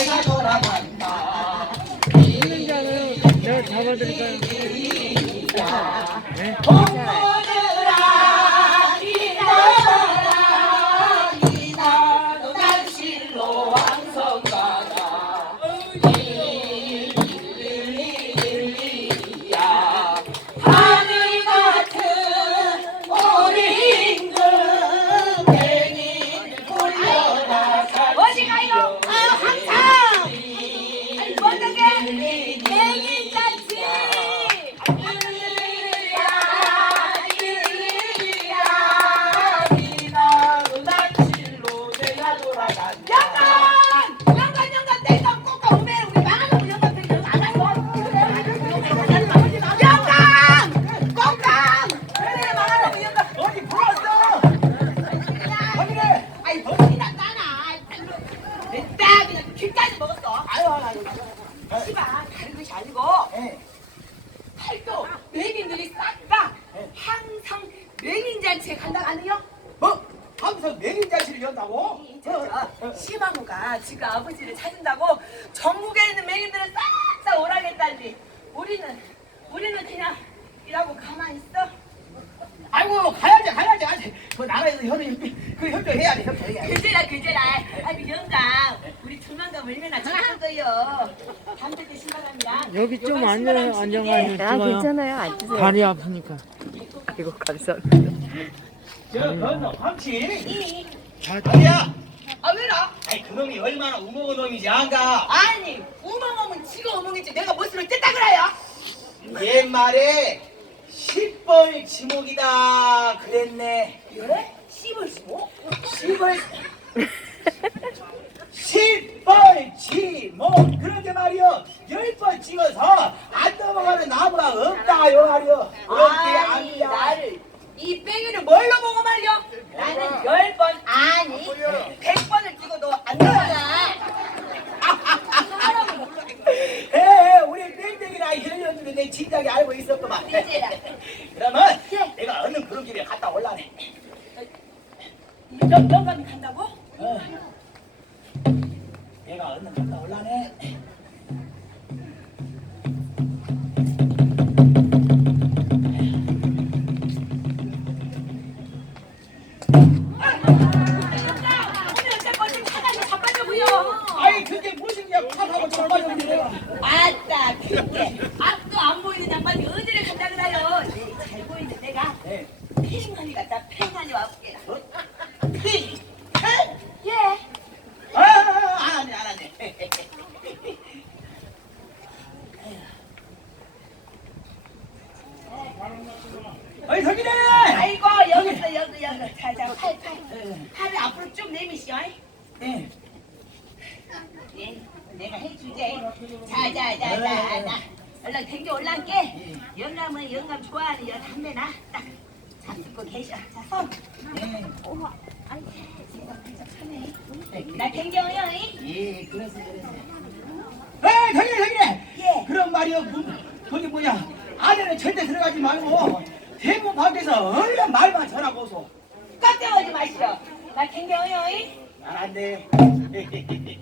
내가 돌아간다 있는지 알아요? 내가 잡아드릴까요? 네? 예. 팔도 맹인들이 싹 다 항상 맹인 잔치에 간다고 아니요? 뭐? 하면서 매긴 자식을 연다고? 저 시마무가 지금 아버지를 찾은다고 전국에 있는 맹인들은 싹싹 오라겠다니 우리는 우리는 그냥 이라고 가만히 있어 아이고 가야지 가야지 아직 그 나라에서 현우 그 협조해야 돼 협조해야 돼. 그제라 그제라 아이고 영감 우리 조만간 얼마나 착 한 거요 담배도 신발합니다 여기 좀 앉아, 앉아가지고 아. 괜찮아요. 앉으세요. 다리 아프니까. 이거 감사합니다. 저 건너 황치. 다, 아니야. 아 왜라? 아이 그놈이 얼마나 우먹은 놈이지 안가. 아니 우멍하면 지가 우멍이지 내가 무엇을 쨌다 그래요? 옛말에 10벌 지목이다 그랬네. 예? 씹을 씹어? 10벌 10벌 그러면 예. 내가 얼른 그런 길에 갔다 올라네 영 영감이 간다고? 어. 내가 얼른 갔다 올라네 오늘 어쨌건 좀 차단이 자빠져고요. 아이 그게 무슨냐 팍하고 절마졌는데 아따 그게 앞도 안 보이는 양반이 어디를 간다 그래요? 네, 잘 보이는 내가 네. 팽하니 갔다 팽하니 와볼게. 피! 예. 아, 안하네 안하네 어이 저기네 아이고 여기 있어 여기 여기 팔팔 팔을 앞으로 쭉 내미시오. 네. 예, 내가 해주제. 자자자자 나 얼른 댕겨 올란게. 영감은 영감 좋아하는 여 담배나 딱 잡수고 계셔. 자 손. 네. 아이. 나 댕겨요. 이? 예, 그래서 그래서. 에, 저기네, 저기네. 예. 그런 말이요. 문, 거기 뭐냐. 안에는 절대 들어가지 말고 대문 밖에서 얼른 말만 전하